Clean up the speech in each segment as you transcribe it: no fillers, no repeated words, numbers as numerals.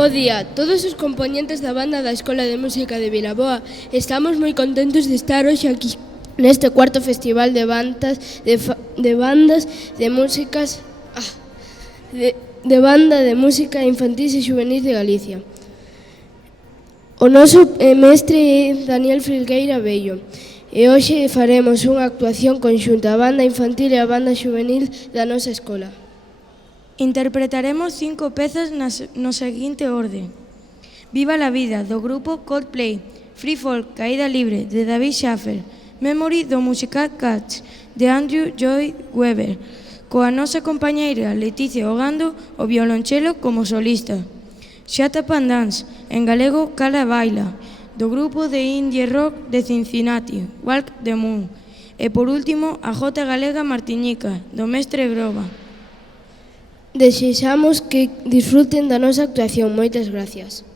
Bo día, todos os compoñentes da banda da Escola de Música de Vilaboa. Estamos moi contentos de estar hoxe aquí neste cuarto festival de bandas de músicas de banda de música infantil e juvenil de Galicia. O noso mestre é Daniel Filgueira Bello e hoxe faremos unha actuación conxunta a banda infantil e a banda juvenil da nosa escola. Interpretaremos 5 pezas no seguinte orden: Viva la vida, do grupo Coldplay; Free Folk, Caída Libre, de David Schaffer; Memory, do musical Cats, de Andrew Lloyd Webber, coa nosa compañeira Leticia Ogando o violonchelo como solista; Shut Up and Dance, en galego Cala Baila, do grupo de indie rock de Cincinnati, Walk the Moon; e por último, a jota galega Martiñica, do mestre Groba. Desexamos que disfruten da nosa actuación. Moitas gracias.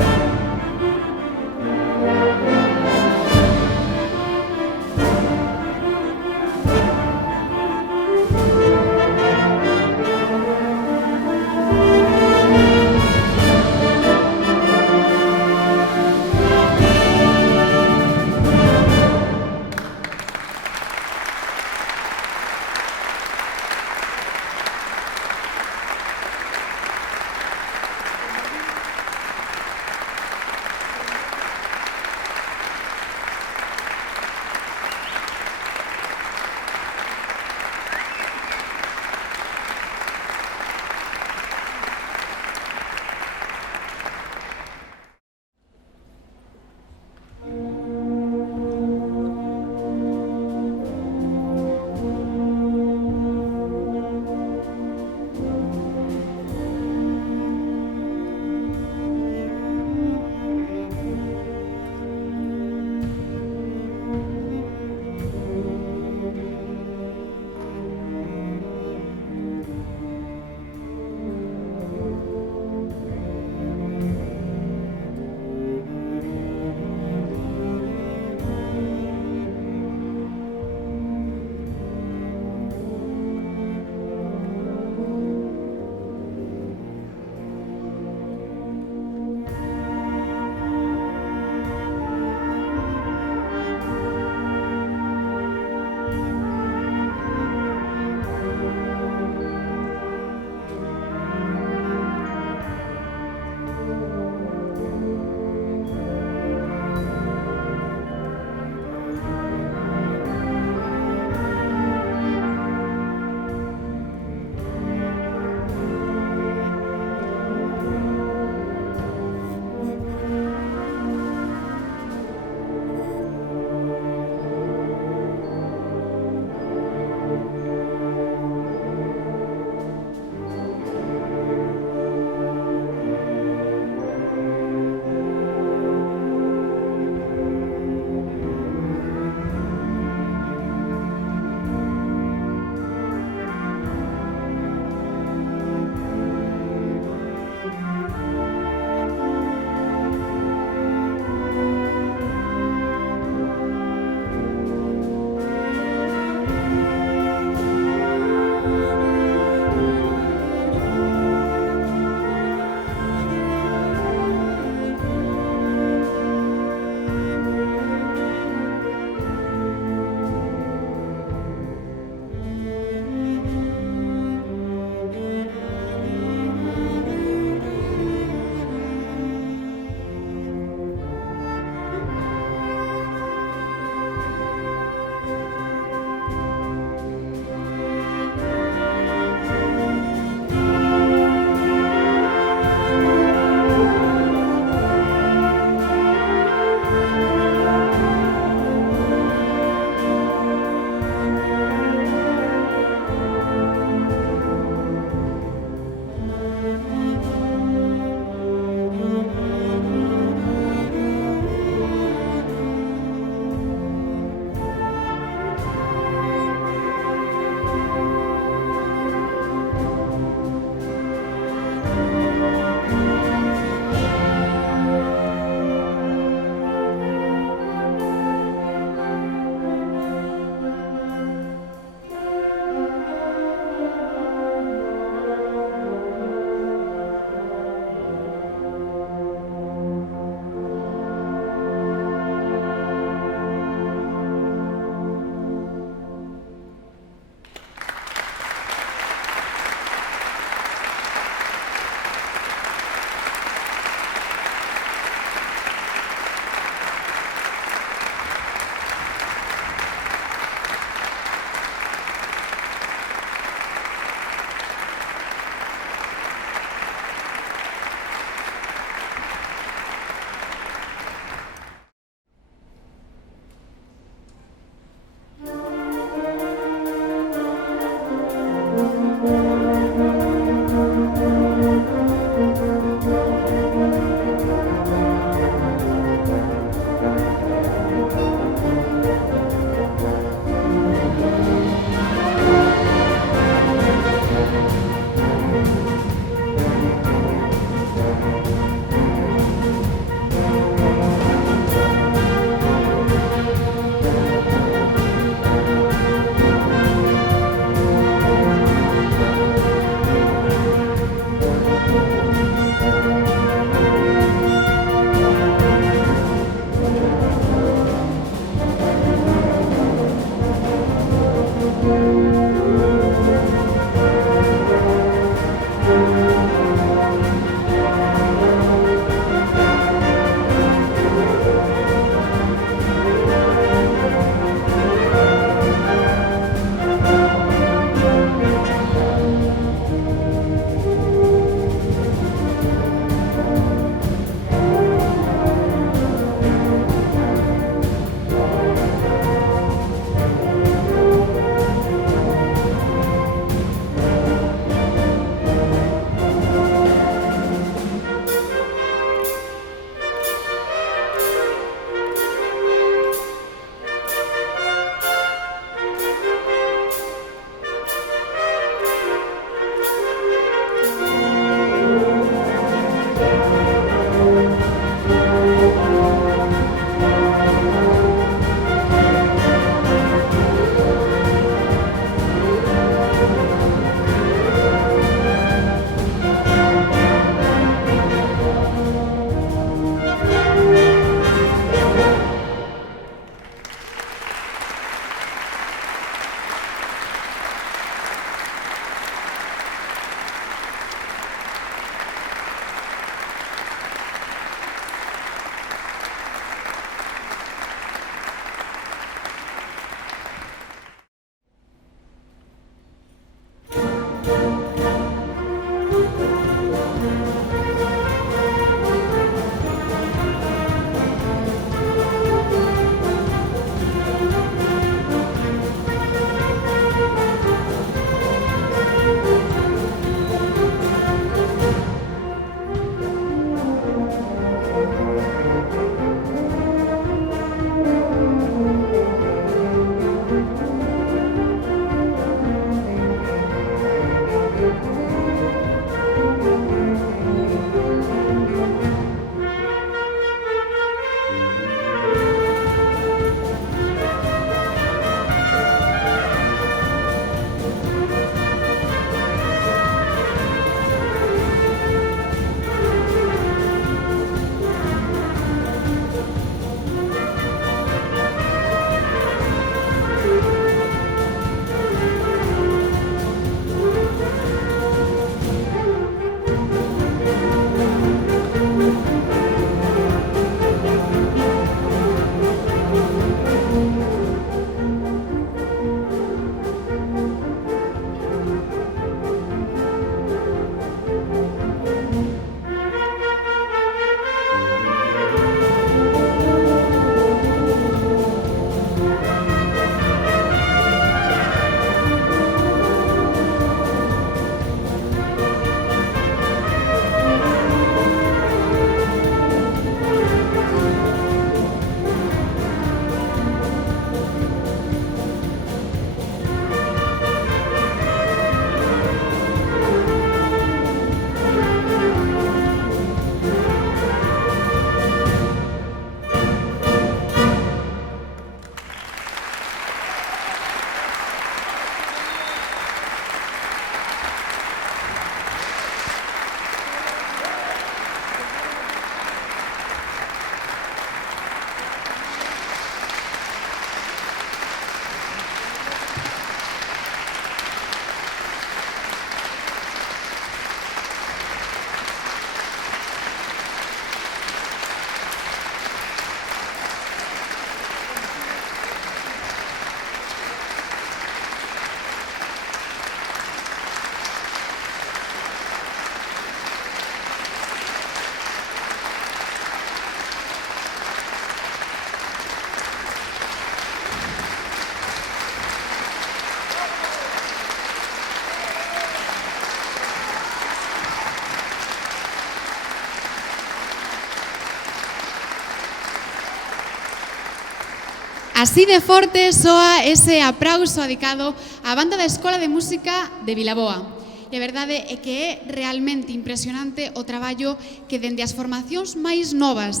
Así de forte soa ese aplauso dedicado á banda da Escola de Música de Vilaboa. E a verdade é que é realmente impresionante o traballo que dende as formacións máis novas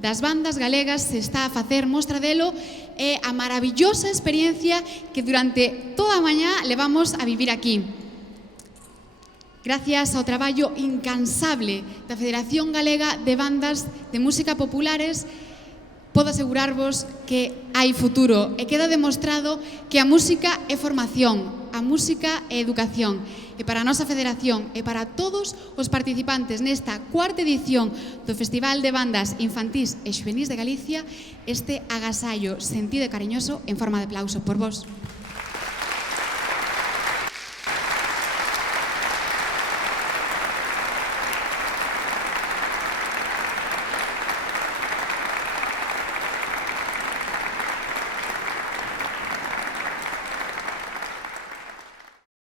das bandas galegas se está a facer. Mostra delo é a maravillosa experiencia que durante toda a mañá levamos a vivir aquí. Gracias ao traballo incansable da Federación Galega de Bandas de Música Populares, podo asegurarvos que hai futuro e queda demostrado que a música é formación, a música é educación. E para a nosa federación e para todos os participantes nesta cuarta edición do Festival de Bandas Infantís e Xuvenís de Galicia, este agasallo sentido e cariñoso en forma de aplauso por vos.